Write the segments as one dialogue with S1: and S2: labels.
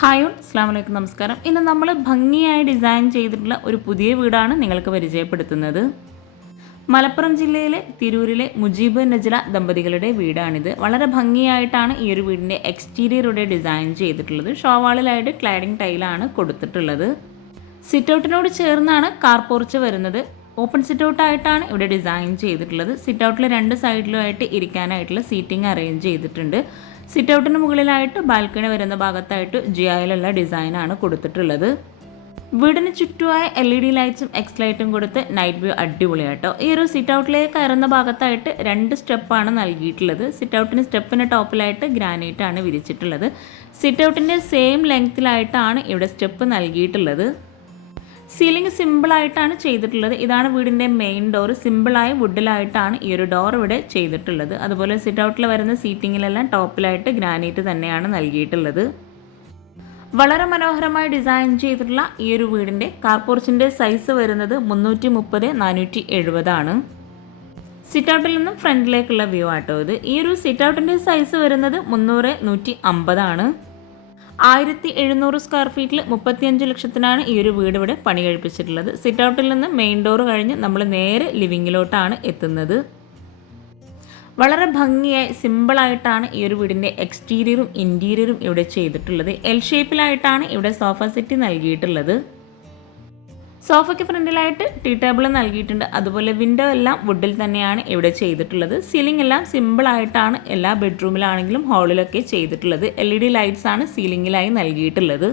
S1: Hi വലൈക്കും നമസ്കാരം ഇന്ന് നമ്മൾ ഭംഗിയായി ഡിസൈൻ ചെയ്തിട്ടുള്ള ഒരു പുതിയ വീടാണ് നിങ്ങൾക്ക് പരിചയപ്പെടുത്തുന്നത്. മലപ്പുറം ജില്ലയിലെ തിരൂരിലെ മുജീബ് നജ്ല ദമ്പതികളുടെ വീടാണിത്. വളരെ ഭംഗിയായിട്ടാണ് ഈ ഒരു വീടിന്റെ എക്സ്റ്റീരിയറുടെ ഡിസൈൻ ചെയ്തിട്ടുള്ളത്. ഷോവാളിലായിട്ട് ക്ലാഡിംഗ് ടൈലാണ് കൊടുത്തിട്ടുള്ളത്. സിറ്റൗട്ടിനോട് ചേർന്നാണ് കാർ പോർച്ച് വരുന്നത്. ഓപ്പൺ സിറ്റൗട്ട് ആയിട്ടാണ് ഇവിടെ ഡിസൈൻ ചെയ്തിട്ടുള്ളത്. സിറ്റ് ഔട്ടിൽ രണ്ട് സൈഡിലുമായിട്ട് ഇരിക്കാനായിട്ടുള്ള സീറ്റിംഗ് അറേഞ്ച് ചെയ്തിട്ടുണ്ട്. സിറ്റ് ഔട്ടിന് മുകളിലായിട്ട് ബാൽക്കണി വരുന്ന ഭാഗത്തായിട്ട് ജിയായിലുള്ള ഡിസൈനാണ് കൊടുത്തിട്ടുള്ളത്. വീടിന് ചുറ്റുമായി എൽ ഇ ഡി ലൈറ്റ്സും എക്സ് ലൈറ്റും കൊടുത്ത് നൈറ്റ് വ്യൂ അടിപൊളിയാട്ടോ. ഈ ഒരു സിറ്റ് ഔട്ടിലേക്ക് കയറുന്ന ഭാഗത്തായിട്ട് രണ്ട് സ്റ്റെപ്പാണ് നൽകിയിട്ടുള്ളത്. സിറ്റ് ഔട്ടിന് സ്റ്റെപ്പിന് ടോപ്പിലായിട്ട് ഗ്രാനൈറ്റ് ആണ് വിരിച്ചിട്ടുള്ളത്. സിറ്റ് ഔട്ടിന്റെ സെയിം ലെങ്ത്തിലായിട്ടാണ് ഇവിടെ സ്റ്റെപ്പ് നൽകിയിട്ടുള്ളത്. സീലിംഗ് സിമ്പിളായിട്ടാണ് ചെയ്തിട്ടുള്ളത്. ഇതാണ് വീടിന്റെ മെയിൻ ഡോർ സിമ്പിളായ വുഡിലായിട്ടാണ് ഈ ഒരു ഡോർ ഇവിടെ ചെയ്തിട്ടുള്ളത്. അതുപോലെ സിറ്റ് ഔട്ടിൽ വരുന്ന സീറ്റിങ്ങിലെല്ലാം ടോപ്പിലായിട്ട് ഗ്രാനൈറ്റ് തന്നെയാണ് നൽകിയിട്ടുള്ളത്. വളരെ മനോഹരമായി ഡിസൈൻ ചെയ്തിട്ടുള്ള ഈ ഒരു വീടിന്റെ കാർപോർച്ചിന്റെ സൈസ് വരുന്നത് മുന്നൂറ്റി മുപ്പത് നാനൂറ്റി എഴുപതാണ് സിറ്റ് ഔട്ടിൽ നിന്നും ഫ്രണ്ടിലേക്കുള്ള വ്യൂ ആട്ടോ ഇത്. ഈ ഒരു സിറ്റ് ഔട്ടിന്റെ സൈസ് വരുന്നത് മുന്നൂറ് നൂറ്റി അമ്പതാണ് ആയിരത്തി എഴുന്നൂറ് സ്ക്വയർ ഫീറ്റിൽ മുപ്പത്തിയഞ്ച് ലക്ഷത്തിനാണ് ഈ ഒരു വീട് ഇവിടെ പണി കഴിപ്പിച്ചിട്ടുള്ളത് സിറ്റ് ഔട്ടിൽ നിന്ന് മെയിൻ ഡോർ കഴിഞ്ഞ് നമ്മൾ നേരെ ലിവിങ്ങിലോട്ടാണ് എത്തുന്നത്. വളരെ ഭംഗിയായി സിമ്പിളായിട്ടാണ് ഈ ഒരു വീടിന്റെ എക്സ്റ്റീരിയറും ഇന്റീരിയറും ഇവിടെ ചെയ്തിട്ടുള്ളത്. എൽ ഷേപ്പിലായിട്ടാണ് ഇവിടെ സോഫ സെറ്റ് നൽകിയിട്ടുള്ളത്. സോഫയ്ക്ക് ഫ്രണ്ടിലായിട്ട് ടീ ടേബിൾ നൽകിയിട്ടുണ്ട്. അതുപോലെ വിൻഡോ എല്ലാം വുഡിൽ തന്നെയാണ് ഇവിടെ ചെയ്തിട്ടുള്ളത്. സീലിംഗ് എല്ലാം സിമ്പിൾ ആയിട്ടാണ് എല്ലാ ബെഡ്റൂമിലാണെങ്കിലും ഹാളിലൊക്കെ ചെയ്തിട്ടുള്ളത്. എൽ ഇ ഡി ലൈറ്റ്സ് ആണ് സീലിംഗിലായി നൽകിയിട്ടുള്ളത്.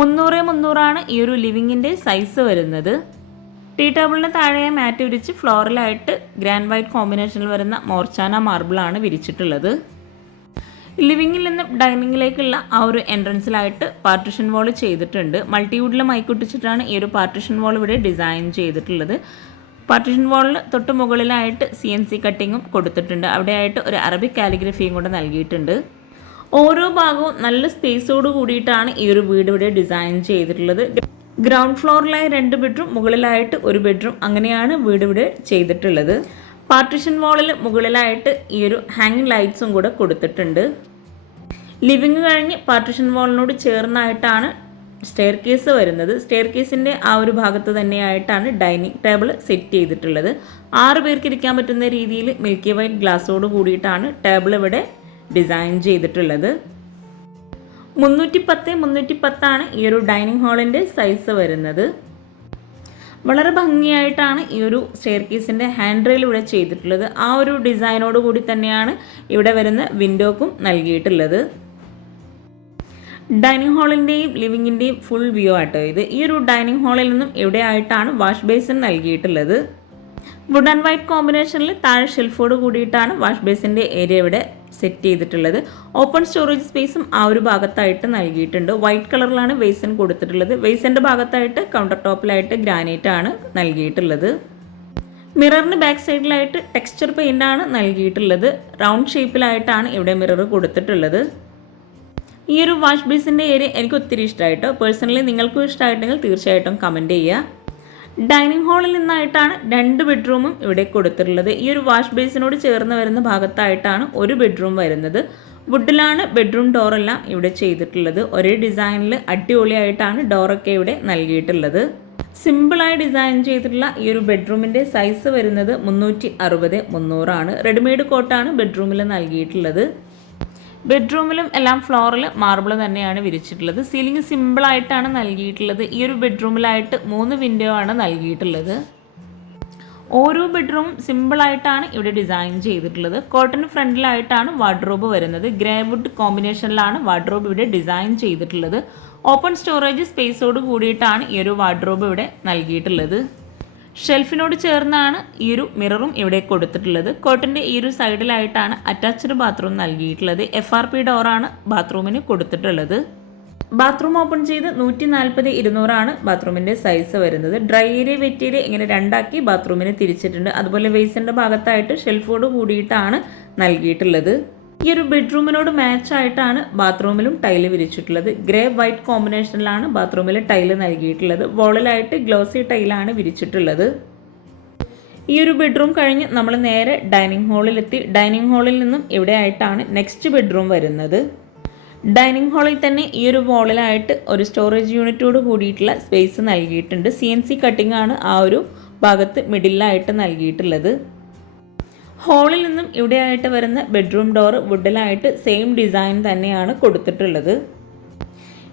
S1: മുന്നൂറ് മുന്നൂറാണ് ഈ ഒരു ലിവിങ്ങിന്റെ സൈസ് വരുന്നത്. ടീ ടേബിളിന് താഴെ മാറ്റ് വിരിച്ച് ഫ്ലോറിലായിട്ട് ഗ്രാൻഡ് വൈറ്റ് കോമ്പിനേഷനിൽ വരുന്ന മോർച്ചാന മാർബിളാണ് വിരിച്ചിട്ടുള്ളത്. ലിവിങ്ങിൽ നിന്ന് ഡൈനിങ്ങിലേക്കുള്ള ആ ഒരു എൻട്രൻസിലായിട്ട് പാർട്ടിഷൻ വാൾ ചെയ്തിട്ടുണ്ട്. മൾട്ടിവുഡിൽ മൈക്കൊട്ടിച്ചിട്ടാണ് ഈ ഒരു പാർട്ടിഷൻ വാൾ ഇവിടെ ഡിസൈൻ ചെയ്തിട്ടുള്ളത്. പാർട്ടിഷൻ വാളിന് തൊട്ട് മുകളിലായിട്ട് സി എൻ സി കട്ടിങ്ങും കൊടുത്തിട്ടുണ്ട്. അവിടെയായിട്ട് ഒരു അറബിക് കാലിഗ്രഫിയും കൂടെ നൽകിയിട്ടുണ്ട്. ഓരോ ഭാഗവും നല്ല സ്പേസോട് കൂടിയിട്ടാണ് ഈ ഒരു വീട് ഇവിടെ ഡിസൈൻ ചെയ്തിട്ടുള്ളത്. ഗ്രൗണ്ട് ഫ്ലോറിലായി രണ്ട് ബെഡ്റൂം മുകളിലായിട്ട് ഒരു ബെഡ്റൂം അങ്ങനെയാണ് വീട് ഇവിടെ ചെയ്തിട്ടുള്ളത്. പാർട്ടിഷൻ വാളിൽ മുകളിലായിട്ട് ഈ ഒരു ഹാങ്ങിങ് ലൈറ്റ്സും കൂടെ കൊടുത്തിട്ടുണ്ട്. ലിവിങ് കഴിഞ്ഞ് പാർട്ടിഷൻ വാളിനോട് ചേർന്നായിട്ടാണ് സ്റ്റെയർ കേസ് വരുന്നത്. സ്റ്റെയർ കേസിന്റെ ആ ഒരു ഭാഗത്ത് തന്നെയായിട്ടാണ് ഡൈനിങ് ടേബിൾ സെറ്റ് ചെയ്തിട്ടുള്ളത്. ആറ് പേർക്ക് ഇരിക്കാൻ പറ്റുന്ന രീതിയിൽ മിൽക്കി വൈറ്റ് ഗ്ലാസ്സോട് കൂടിയിട്ടാണ് ടേബിൾ ഇവിടെ ഡിസൈൻ ചെയ്തിട്ടുള്ളത്. മുന്നൂറ്റി പത്ത് മുന്നൂറ്റി പത്താണ് ഈ ഒരു ഡൈനിങ് ഹാളിന്റെ സൈസ് വരുന്നത്. വളരെ ഭംഗിയായിട്ടാണ് ഈ ഒരു സ്റ്റെയർ കേസിന്റെ ഹാൻഡ് റെയിൽ ഇവിടെ ചെയ്തിട്ടുള്ളത്. ആ ഒരു ഡിസൈനോട് കൂടി തന്നെയാണ് ഇവിടെ വരുന്ന വിൻഡോക്കും നൽകിയിട്ടുള്ളത്. ഡൈനിങ് ഹാളിന്റെയും ലിവിങ്ങിന്റെയും ഫുൾ വ്യൂ ആട്ടോ ഇത്. ഈ ഒരു ഡൈനിങ് ഹാളിൽ നിന്നും എവിടെയായിട്ടാണ് വാഷ് ബേസിൻ നൽകിയിട്ടുള്ളത്. വുഡ് ആൻഡ് വൈറ്റ് കോമ്പിനേഷനിൽ താഴെ ഷെൽഫോട് കൂടിയിട്ടാണ് വാഷ് ബേസിന്റെ ഏരിയ ഇവിടെ സെറ്റ് ചെയ്തിട്ടുള്ളത്. ഓപ്പൺ സ്റ്റോറേജ് സ്പേസും ആ ഒരു ഭാഗത്തായിട്ട് നൽകിയിട്ടുണ്ട്. വൈറ്റ് കളറിലാണ് വേസൻ കൊടുത്തിട്ടുള്ളത്. വേസന്റെ ഭാഗത്തായിട്ട് കൗണ്ടർ ടോപ്പിലായിട്ട് ഗ്രാനൈറ്റ് ആണ് നൽകിയിട്ടുള്ളത്. മിററിന് ബാക്ക് സൈഡിലായിട്ട് ടെക്സ്ചർ പെയിന്റ് ആണ് നൽകിയിട്ടുള്ളത്. റൗണ്ട് ഷേപ്പിലായിട്ടാണ് ഇവിടെ മിറർ കൊടുത്തിട്ടുള്ളത്. ഈ ഒരു വാഷ് ബേസിന്റെ ഏരിയ എനിക്ക് ഒത്തിരി ഇഷ്ടമായിട്ടോ. പേഴ്സണലി നിങ്ങൾക്കും ഇഷ്ടമായിട്ടെങ്കിൽ തീർച്ചയായിട്ടും കമന്റ് ചെയ്യുക. ഡൈനിങ് ഹാളിൽ നിന്നായിട്ടാണ് രണ്ട് ബെഡ്റൂമും ഇവിടെ കൊടുത്തിട്ടുള്ളത്. ഈ ഒരു വാഷ് ബേസിനോട് ചേർന്ന് വരുന്ന ഭാഗത്തായിട്ടാണ് ഒരു ബെഡ്റൂം വരുന്നത്. വുഡിലാണ് ബെഡ്റൂം ഡോറെല്ലാം ഇവിടെ ചെയ്തിട്ടുള്ളത്. ഒരേ ഡിസൈനിൽ അടിപൊളിയായിട്ടാണ് ഡോറൊക്കെ ഇവിടെ നൽകിയിട്ടുള്ളത്. സിമ്പിളായി ഡിസൈൻ ചെയ്തിട്ടുള്ള ഈ ഒരു ബെഡ്റൂമിന്റെ സൈസ് വരുന്നത് മുന്നൂറ്റി അറുപത് മുന്നൂറാണ്. റെഡിമെയ്ഡ് കോട്ടാണ് ബെഡ്റൂമിൽ നൽകിയിട്ടുള്ളത്. ബെഡ്റൂമിലും എല്ലാം ഫ്ലോറിൽ മാർബിൾ തന്നെയാണ് വിരിച്ചിട്ടുള്ളത്. സീലിംഗ് സിമ്പിളായിട്ടാണ് നൽകിയിട്ടുള്ളത്. ഈ ഒരു ബെഡ്റൂമിലായിട്ട് മൂന്ന് വിൻഡോ ആണ് നൽകിയിട്ടുള്ളത്. ഓരോ ബെഡ്റൂമും സിമ്പിളായിട്ടാണ് ഇവിടെ ഡിസൈൻ ചെയ്തിട്ടുള്ളത്. കോട്ടൺ ഫ്രണ്ടിലായിട്ടാണ് വാർഡ്രോബ് വരുന്നത്. ഗ്രേ വുഡ് കോമ്പിനേഷനിലാണ് വാർഡ്രോബ് ഇവിടെ ഡിസൈൻ ചെയ്തിട്ടുള്ളത്. ഓപ്പൺ സ്റ്റോറേജ് സ്പേസോട് കൂടിയിട്ടാണ് ഈ ഒരു വാർഡ്രോബ് ഇവിടെ നൽകിയിട്ടുള്ളത്. ഷെൽഫിനോട് ചേർന്നാണ് ഈ ഒരു മിററും ഇവിടെ കൊടുത്തിട്ടുള്ളത്. കോട്ടിന്റെ ഈ ഒരു സൈഡിലായിട്ടാണ് അറ്റാച്ച്ഡ് ബാത്റൂം നൽകിയിട്ടുള്ളത്. എഫ് ആർ പി ഡോറാണ് ബാത്റൂമിന് കൊടുത്തിട്ടുള്ളത്. ബാത്റൂം ഓപ്പൺ ചെയ്ത് നൂറ്റി നാൽപ്പത് ഇരുന്നൂറാണ് ബാത്റൂമിന്റെ സൈസ് വരുന്നത്. ഡ്രൈ ഏരിയ വെറ്റ് ഏരിയ ഇങ്ങനെ രണ്ടാക്കി ബാത്റൂമിന് തിരിച്ചിട്ടുണ്ട്. അതുപോലെ വേസിന്റെ ഭാഗത്തായിട്ട് ഷെൽഫോട് കൂടിയിട്ടാണ് നൽകിയിട്ടുള്ളത്. ഈ ഒരു ബെഡ്റൂമിനോട് മാച്ച് ആയിട്ടാണ് ബാത്റൂമിലും ടൈൽ വിരിച്ചിട്ടുള്ളത്. ഗ്രേ വൈറ്റ് കോമ്പിനേഷനിലാണ് ബാത്റൂമിൽ ടൈൽ നൽകിയിട്ടുള്ളത്. വോളിലായിട്ട് ഗ്ലോസി ടൈലാണ് വിരിച്ചിട്ടുള്ളത്. ഈ ഒരു ബെഡ്റൂം കഴിഞ്ഞ് നമ്മൾ നേരെ ഡൈനിങ് ഹാളിലെത്തി. ഡൈനിങ് ഹാളിൽ നിന്നും ഇവിടെ ആയിട്ടാണ് നെക്സ്റ്റ് ബെഡ്റൂം വരുന്നത്. ഡൈനിങ് ഹാളിൽ തന്നെ ഈ ഒരു വോളിലായിട്ട് ഒരു സ്റ്റോറേജ് യൂണിറ്റോട് കൂടിയിട്ടുള്ള സ്പേസ് നൽകിയിട്ടുണ്ട്. സി എൻ സി കട്ടിംഗ് ആണ് ആ ഒരു ഭാഗത്ത് മിഡിലായിട്ട് നൽകിയിട്ടുള്ളത്. ഹാളിൽ നിന്നും ഇവിടെയായിട്ട് വരുന്ന ബെഡ്റൂം ഡോർ വുഡിലായിട്ട് സെയിം ഡിസൈൻ തന്നെയാണ് കൊടുത്തിട്ടുള്ളത്.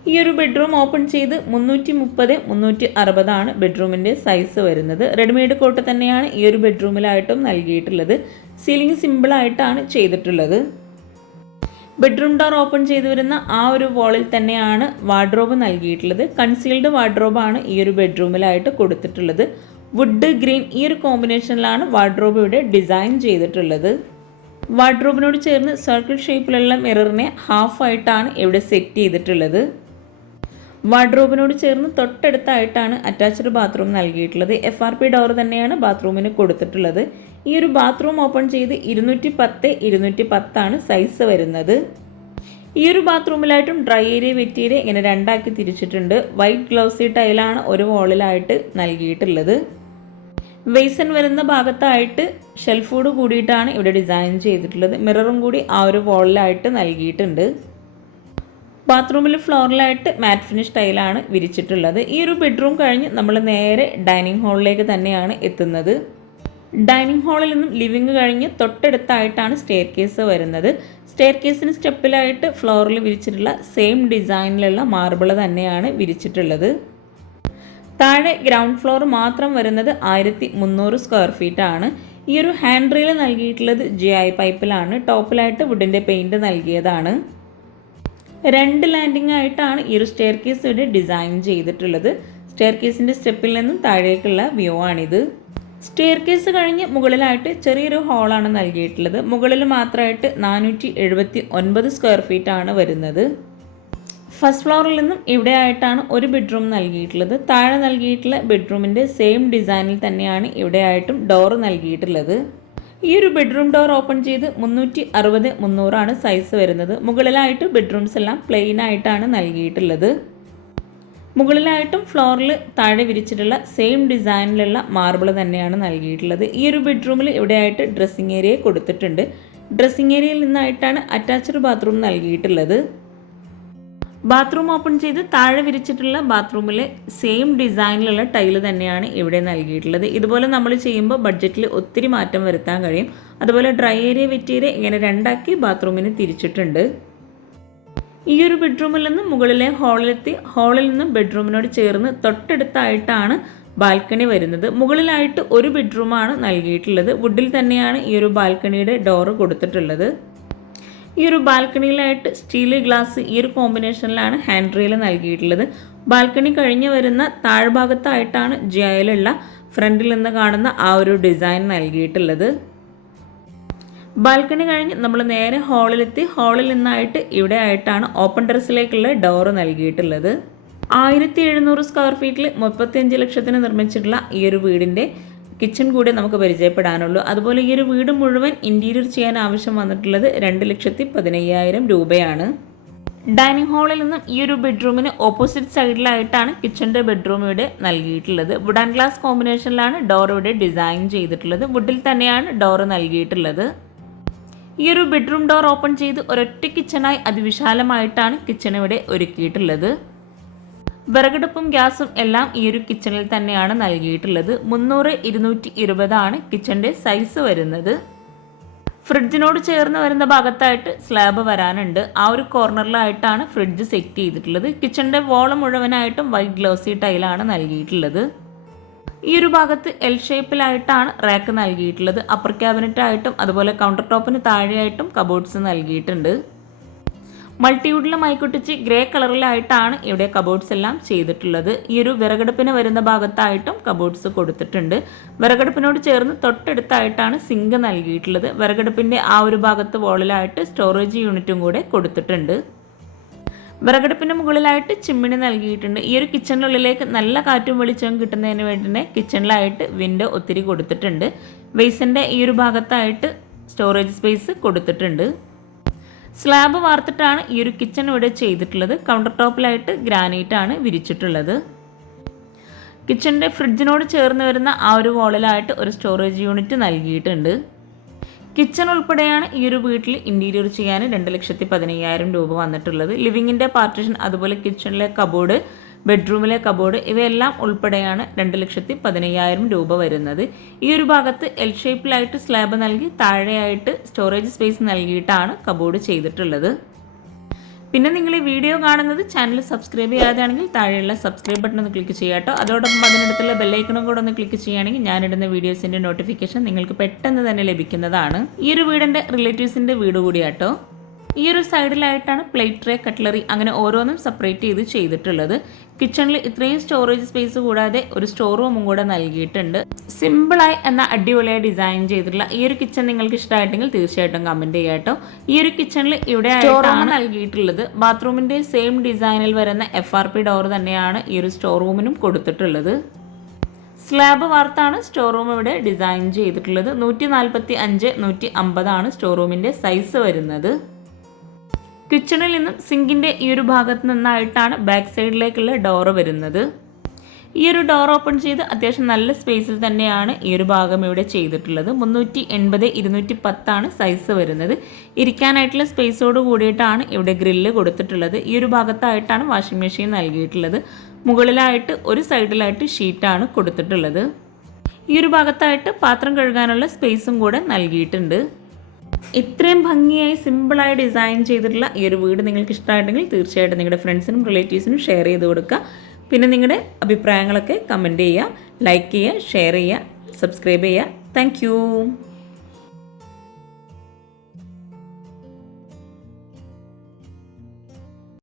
S1: ഈ ഒരു ബെഡ്റൂം ഓപ്പൺ ചെയ്ത് മുന്നൂറ്റി മുപ്പത് മുന്നൂറ്റി അറുപതാണ് ബെഡ്റൂമിന്റെ സൈസ് വരുന്നത്. റെഡിമെയ്ഡ് കോട്ട് തന്നെയാണ് ഈ ഒരു ബെഡ്റൂമിലായിട്ടും നൽകിയിട്ടുള്ളത്. സീലിംഗ് സിമ്പിളായിട്ടാണ് ചെയ്തിട്ടുള്ളത്. ബെഡ്റൂം ഡോർ ഓപ്പൺ ചെയ്തു വരുന്ന ആ ഒരു വാളിൽ തന്നെയാണ് വാർഡ്രോബ് നൽകിയിട്ടുള്ളത്. കൺസീൽഡ് വാർഡ്രോബാണ് ഈ ഒരു ബെഡ്റൂമിലായിട്ട് കൊടുത്തിട്ടുള്ളത്. വുഡ് ഗ്രീൻ ഈ ഒരു കോമ്പിനേഷനിലാണ് വാർഡ്രോബ് ഇവിടെ ഡിസൈൻ ചെയ്തിട്ടുള്ളത്. വാർഡ്രോബിനോട് ചേർന്ന് സർക്കിൾ ഷേപ്പിലുള്ള മിററിനെ ഹാഫ് ആയിട്ടാണ് ഇവിടെ സെറ്റ് ചെയ്തിട്ടുള്ളത്. വാർഡ്രോബിനോട് ചേർന്ന് തൊട്ടടുത്തായിട്ടാണ് അറ്റാച്ച്ഡ് ബാത്റൂം നൽകിയിട്ടുള്ളത്. എഫ് ആർ പി ഡോർ തന്നെയാണ് ബാത്റൂമിന് കൊടുത്തിട്ടുള്ളത്. ഈ ഒരു ബാത്റൂം ഓപ്പൺ ചെയ്ത് ഇരുന്നൂറ്റി പത്ത് ഇരുന്നൂറ്റി പത്താണ് സൈസ് വരുന്നത്. ഈ ഒരു ബാത്റൂമിലായിട്ടും ഡ്രൈ ഏരിയ വെറ്റ് ഏരിയ ഇങ്ങനെ രണ്ടാക്കി തിരിച്ചിട്ടുണ്ട്. വൈറ്റ് ഗ്ലൗസി ടൈലാണ് ഒരു വോളിലായിട്ട് നൽകിയിട്ടുള്ളത്. വെയ്സൺ വരുന്ന ഭാഗത്തായിട്ട് ഷെൽഫോട് കൂടിയിട്ടാണ് ഇവിടെ ഡിസൈൻ ചെയ്തിട്ടുള്ളത്. മിററും കൂടി ആ ഒരു വോളിലായിട്ട് നൽകിയിട്ടുണ്ട്. ബാത്റൂമിൽ ഫ്ലോറിലായിട്ട് മാറ്റ് ഫിനിഷ് ടൈലാണ് വിരിച്ചിട്ടുള്ളത്. ഈ ഒരു ബെഡ്റൂം കഴിഞ്ഞ് നമ്മൾ നേരെ ഡൈനിങ് ഹാളിലേക്ക് തന്നെയാണ് എത്തുന്നത്. ഡൈനിങ് ഹാളിൽ നിന്നും ലിവിങ് കഴിഞ്ഞ് തൊട്ടടുത്തായിട്ടാണ് സ്റ്റെയർ കേസ് വരുന്നത്. സ്റ്റെയർ കേസിന് സ്റ്റെപ്പിലായിട്ട് ഫ്ലോറിൽ വിരിച്ചിട്ടുള്ള സെയിം ഡിസൈനിലുള്ള മാർബിൾ തന്നെയാണ് വിരിച്ചിട്ടുള്ളത്. താഴെ ഗ്രൗണ്ട് ഫ്ലോർ മാത്രം വരുന്നത് ആയിരത്തി മുന്നൂറ് സ്ക്വയർ ഫീറ്റ് ആണ്. ഈ ഒരു ഹാൻഡ് റീൽ നൽകിയിട്ടുള്ളത് ജി ഐ പൈപ്പിലാണ് ടോപ്പിലായിട്ട് വുഡിന്റെ പെയിന്റ് നൽകിയതാണ്. രണ്ട് ലാൻഡിംഗ് ആയിട്ടാണ് ഈ ഒരു സ്റ്റെയർ കേസ് ഇവിടെ ഡിസൈൻ ചെയ്തിട്ടുള്ളത്. സ്റ്റെയർ കേസിന്റെ സ്റ്റെപ്പിൽ നിന്നും താഴേക്കുള്ള വ്യൂ ആണിത്. സ്റ്റെയർ കേസ് കഴിഞ്ഞ് മുകളിലായിട്ട് ചെറിയൊരു ഹാളാണ് നൽകിയിട്ടുള്ളത്. മുകളിൽ മാത്രമായിട്ട് നാനൂറ്റി എഴുപത്തി ഒൻപത് സ്ക്വയർ ഫീറ്റ് ആണ് വരുന്നത്. ഫസ്റ്റ് ഫ്ലോറിൽ നിന്നും ഇവിടെ ആയിട്ടാണ് ഒരു ബെഡ്റൂം നൽകിയിട്ടുള്ളത്. താഴെ നൽകിയിട്ടുള്ള ബെഡ്റൂമിന്റെ സെയിം ഡിസൈനിൽ തന്നെയാണ് ഇവിടെ ആയിട്ടും ഡോർ നൽകിയിട്ടുള്ളത്. ഈ ഒരു ബെഡ്റൂം ഡോർ ഓപ്പൺ ചെയ്ത് മുന്നൂറ്റി അറുപത് മുന്നൂറാണ് സൈസ് വരുന്നത്. മുകളിലായിട്ട് ബെഡ്റൂംസ് എല്ലാം പ്ലെയിൻ ആയിട്ടാണ് നൽകിയിട്ടുള്ളത്. മുകളിലായിട്ടും ഫ്ലോറിൽ താഴെ വിരിച്ചിട്ടുള്ള സെയിം ഡിസൈനിലുള്ള മാർബിൾ തന്നെയാണ് നൽകിയിട്ടുള്ളത്. ഈ ഒരു ബെഡ്റൂമിൽ ഇവിടെയായിട്ട് ഡ്രസ്സിങ് ഏരിയ കൊടുത്തിട്ടുണ്ട്. ഡ്രസ്സിങ് ഏരിയയിൽ നിന്നായിട്ടാണ് അറ്റാച്ച്ഡ് ബാത്റൂം നൽകിയിട്ടുള്ളത്. ബാത്റൂം ഓപ്പൺ ചെയ്ത് താഴെ വിരിച്ചിട്ടുള്ള ബാത്റൂമിലെ സെയിം ഡിസൈനിലുള്ള ടൈൽ തന്നെയാണ് ഇവിടെ നൽകിയിട്ടുള്ളത്. ഇതുപോലെ നമ്മൾ ചെയ്യുമ്പോൾ ബഡ്ജറ്റിൽ ഒത്തിരി മാറ്റം വരുത്താൻ കഴിയും. അതുപോലെ ഡ്രൈ ഏരിയ വെറ്റ് ഏരിയ ഇങ്ങനെ രണ്ടാക്കി ബാത്റൂമിന് തിരിച്ചിട്ടുണ്ട്. ഈ ഒരു ബെഡ്റൂമിൽ നിന്ന് മുകളിലെ ഹാളിലെത്തി ഹാളിൽ നിന്ന് ബെഡ്റൂമിനോട് ചേർന്ന് തൊട്ടടുത്തായിട്ടാണ് ബാൽക്കണി വരുന്നത്. മുകളിലായിട്ട് ഒരു ബെഡ്റൂമാണ് നൽകിയിട്ടുള്ളത്. വുഡിൽ തന്നെയാണ് ഈ ഒരു ബാൽക്കണിയുടെ ഡോറ് കൊടുത്തിട്ടുള്ളത്. ഈ ഒരു ബാൽക്കണിയിലായിട്ട് സ്റ്റീൽ ഗ്ലാസ് ഈ ഒരു കോമ്പിനേഷനിലാണ് ഹാൻഡ് റെയിൽ നൽകിയിട്ടുള്ളത്. ബാൽക്കണി കഴിഞ്ഞ് വരുന്ന താഴ്ഭാഗത്തായിട്ടാണ് ജയലുള്ള ഫ്രണ്ടിൽ നിന്ന് കാണുന്ന ആ ഒരു ഡിസൈൻ നൽകിയിട്ടുള്ളത്. ബാൽക്കണി കഴിഞ്ഞ് നമ്മൾ നേരെ ഹാളിലെത്തി. ഹാളിൽ നിന്നായിട്ട് ഇവിടെ ആയിട്ടാണ് ഓപ്പൺ ടെറസിലേക്കുള്ള ഡോറ് നൽകിയിട്ടുള്ളത്. ആയിരത്തി എഴുന്നൂറ് സ്ക്വയർ ഫീറ്റിൽ മുപ്പത്തിയഞ്ച് ലക്ഷത്തിന് നിർമ്മിച്ചിട്ടുള്ള ഈ ഒരു വീടിന്റെ കിച്ചൺ കൂടെ നമുക്ക് പരിചയപ്പെടാനുള്ളൂ. അതുപോലെ ഈ ഒരു വീട് മുഴുവൻ ഇന്റീരിയർ ചെയ്യാൻ ആവശ്യം വന്നിട്ടുള്ളത് രണ്ട് ലക്ഷത്തി പതിനയ്യായിരം രൂപയാണ്. ഡൈനിങ് ഹാളിൽ നിന്നും ഈ ഒരു ബെഡ്റൂമിന് ഓപ്പോസിറ്റ് സൈഡിലായിട്ടാണ് കിച്ചന്റെ ബെഡ്റൂം ഇവിടെ നൽകിയിട്ടുള്ളത്. വുഡ് ആൻഡ് ഗ്ലാസ് കോമ്പിനേഷനിലാണ് ഡോർ ഇവിടെ ഡിസൈൻ ചെയ്തിട്ടുള്ളത്. വുഡിൽ തന്നെയാണ് ഡോർ നൽകിയിട്ടുള്ളത്. ഈ ഒരു ബെഡ്റൂം ഡോർ ഓപ്പൺ ചെയ്ത് ഒരൊറ്റ കിച്ചണായി അതിവിശാലമായിട്ടാണ് കിച്ചൺ ഇവിടെ ഒരുക്കിയിട്ടുള്ളത്. വിറകടുപ്പും ഗ്യാസും എല്ലാം ഈ ഒരു കിച്ചണിൽ തന്നെയാണ് നൽകിയിട്ടുള്ളത്. മുന്നൂറ് ഇരുന്നൂറ്റി ഇരുപതാണ് കിച്ചന്റെ സൈസ് വരുന്നത്. ഫ്രിഡ്ജിനോട് ചേർന്ന് വരുന്ന ഭാഗത്തായിട്ട് സ്ലാബ് വരാനുണ്ട്. ആ ഒരു കോർണറിലായിട്ടാണ് ഫ്രിഡ്ജ് സെറ്റ് ചെയ്തിട്ടുള്ളത്. കിച്ചണിന്റെ വോൾ മുഴുവനായിട്ടും വൈറ്റ് ഗ്ലോസി ടൈലാണ് നൽകിയിട്ടുള്ളത്. ഈ ഒരു ഭാഗത്ത് എൽ ഷേപ്പിലായിട്ടാണ് റാക്ക് നൽകിയിട്ടുള്ളത്. അപ്പർ ക്യാബിനറ്റായിട്ടും അതുപോലെ കൗണ്ടർ ടോപ്പിന് താഴെയായിട്ടും കബോർഡ്സ് നൽകിയിട്ടുണ്ട്. മൾട്ടിവുഡിൽ മൈക്കുട്ടിച്ച് ഗ്രേ കളറിലായിട്ടാണ് ഇവിടെ കബോർഡ്സ് എല്ലാം ചെയ്തിട്ടുള്ളത്. ഈ ഒരു വിറകടുപ്പിന് വരുന്ന ഭാഗത്തായിട്ടും കബോർഡ്സ് കൊടുത്തിട്ടുണ്ട്. വിറകടുപ്പിനോട് ചേർന്ന് തൊട്ടടുത്തായിട്ടാണ് സിങ്ക് നൽകിയിട്ടുള്ളത്. വിറകടുപ്പിന്റെ ആ ഒരു ഭാഗത്ത് വോളിലായിട്ട് സ്റ്റോറേജ് യൂണിറ്റും കൂടെ കൊടുത്തിട്ടുണ്ട്. വിറകടുപ്പിന് മുകളിലായിട്ട് ചിമ്മിണി നൽകിയിട്ടുണ്ട്. ഈ ഒരു കിച്ചണിനുള്ളിലേക്ക് നല്ല കാറ്റും വെളിച്ചവും കിട്ടുന്നതിന് വേണ്ടി തന്നെ കിച്ചണിലായിട്ട് വിൻഡോ ഒത്തിരി കൊടുത്തിട്ടുണ്ട്. വെയ്സിന്റെ ഈ ഒരു ഭാഗത്തായിട്ട് സ്റ്റോറേജ് സ്പേസ് കൊടുത്തിട്ടുണ്ട്. സ്ലാബ് വാർത്തിട്ടാണ് ഈ ഒരു കിച്ചൺ ഇവിടെ ചെയ്തിട്ടുള്ളത്. കൗണ്ടർ ടോപ്പിലായിട്ട് ഗ്രാനൈറ്റ് ആണ് വിരിച്ചിട്ടുള്ളത്. കിച്ചണിന്റെ ഫ്രിഡ്ജിനോട് ചേർന്ന് വരുന്ന ആ ഒരു വോളിലായിട്ട് ഒരു സ്റ്റോറേജ് യൂണിറ്റ് നൽകിയിട്ടുണ്ട്. കിച്ചൺ ഉൾപ്പെടെയാണ് ഈ ഒരു വീട്ടിൽ ഇന്റീരിയർ ചെയ്യാൻ രണ്ട് ലക്ഷത്തി പതിനയ്യായിരം രൂപ വന്നിട്ടുള്ളത്. ലിവിങ്ങിന്റെ പാർട്ടിഷൻ അതുപോലെ കിച്ചണിലെ കബോർഡ് ബെഡ്റൂമിലെ കബോർഡ് ഇവയെല്ലാം ഉൾപ്പെടെയാണ് രണ്ട് ലക്ഷത്തി പതിനയ്യായിരം രൂപ വരുന്നത്. ഈ ഒരു ഭാഗത്ത് എൽ ഷേപ്പിലായിട്ട് സ്ലാബ് നൽകി താഴെയായിട്ട് സ്റ്റോറേജ് സ്പേസ് നൽകിയിട്ടാണ് കബോർഡ് ചെയ്തിട്ടുള്ളത്. പിന്നെ നിങ്ങൾ ഈ വീഡിയോ കാണുന്നത് ചാനൽ സബ്സ്ക്രൈബ് ചെയ്യാതെയാണെങ്കിൽ താഴെയുള്ള സബ്സ്ക്രൈബ് ബട്ടൺ ഒന്ന് ക്ലിക്ക് ചെയ്യുക കേട്ടോ അതോടൊപ്പം അതിനടുത്തുള്ള ബെല്ലൈക്കണും കൂടെ ഒന്ന് ക്ലിക്ക് ചെയ്യുകയാണെങ്കിൽ ഞാനിടുന്ന വീഡിയോസിന്റെ നോട്ടിഫിക്കേഷൻ നിങ്ങൾക്ക് പെട്ടെന്ന് തന്നെ ലഭിക്കുന്നതാണ്. ഈ ഒരു വീടിന്റെ റിലേറ്റീവ്സിന്റെ വീട് കൂടിയാട്ടോ. ഈ ഒരു സൈഡിലായിട്ടാണ് പ്ലേറ്റ് ട്രേ കട്ട്ലറി അങ്ങനെ ഓരോന്നും സെപ്പറേറ്റ് ചെയ്ത് ചെയ്തിട്ടുള്ളത്. കിച്ചണിൽ ഇത്രയും സ്റ്റോറേജ് സ്പേസ് കൂടാതെ ഒരു സ്റ്റോർ റൂമും കൂടെ നൽകിയിട്ടുണ്ട്. സിമ്പിളായി എന്ന അടിപൊളിയായി ഡിസൈൻ ചെയ്തിട്ടുള്ള ഈ ഒരു കിച്ചൺ നിങ്ങൾക്ക് ഇഷ്ടമായിട്ടെങ്കിൽ തീർച്ചയായിട്ടും കമന്റ് ചെയ്യാം കേട്ടോ. ഈ ഒരു കിച്ചണിൽ ഇവിടെ ആയിട്ടാണ് നൽകിയിട്ടുള്ളത്. ബാത്റൂമിന്റെ സെയിം ഡിസൈനിൽ വരുന്ന എഫ് ആർ പി ഡോർ തന്നെയാണ് ഈ ഒരു സ്റ്റോർ റൂമിനും കൊടുത്തിട്ടുള്ളത്. സ്ലാബ് വാർത്താണ് സ്റ്റോർ റൂം ഇവിടെ ഡിസൈൻ ചെയ്തിട്ടുള്ളത്. നൂറ്റി നാൽപ്പത്തി അഞ്ച് നൂറ്റി അമ്പതാണ് സ്റ്റോർ റൂമിന്റെ സൈസ് വരുന്നത്. കിച്ചണിൽ നിന്നും സിങ്കിന്റെ ഈ ഒരു ഭാഗത്ത് നിന്നായിട്ടാണ് ബാക്ക് സൈഡിലേക്കുള്ള ഡോറ് വരുന്നത്. ഈ ഒരു ഡോർ ഓപ്പൺ ചെയ്ത് അത്യാവശ്യം നല്ല സ്പേസിൽ തന്നെയാണ് ഈ ഒരു ഭാഗം ഇവിടെ ചെയ്തിട്ടുള്ളത്. മുന്നൂറ്റി എൺപത് ഇരുന്നൂറ്റി പത്താണ് സൈസ് വരുന്നത്. ഇരിക്കാനായിട്ടുള്ള സ്പേസോട് കൂടിയിട്ടാണ് ഇവിടെ ഗ്രില്ല് കൊടുത്തിട്ടുള്ളത്. ഈ ഒരു ഭാഗത്തായിട്ടാണ് വാഷിംഗ് മെഷീൻ നൽകിയിട്ടുള്ളത്. മുകളിലായിട്ട് ഒരു സൈഡിലായിട്ട് ഷീറ്റാണ് കൊടുത്തിട്ടുള്ളത്. ഈ ഒരു ഭാഗത്തായിട്ട് പാത്രം കഴുകാനുള്ള സ്പേസും കൂടെ നൽകിയിട്ടുണ്ട്. ഇത്രയും ഭംഗിയായി സിമ്പിളായി ഡിസൈൻ ചെയ്തിട്ടുള്ള ഈ ഒരു വീട് നിങ്ങൾക്ക് ഇഷ്ടമായിട്ടുണ്ടെങ്കിൽ തീർച്ചയായിട്ടും നിങ്ങളുടെ ഫ്രണ്ട്സിനും റിലേറ്റീവ്സിനും ഷെയർ ചെയ്ത് കൊടുക്കുക. പിന്നെ നിങ്ങളുടെ അഭിപ്രായങ്ങളൊക്കെ കമന്റ് ചെയ്യുക ലൈക്ക് ചെയ്യുക ഷെയർ ചെയ്യുക സബ്സ്ക്രൈബ് ചെയ്യുക. താങ്ക്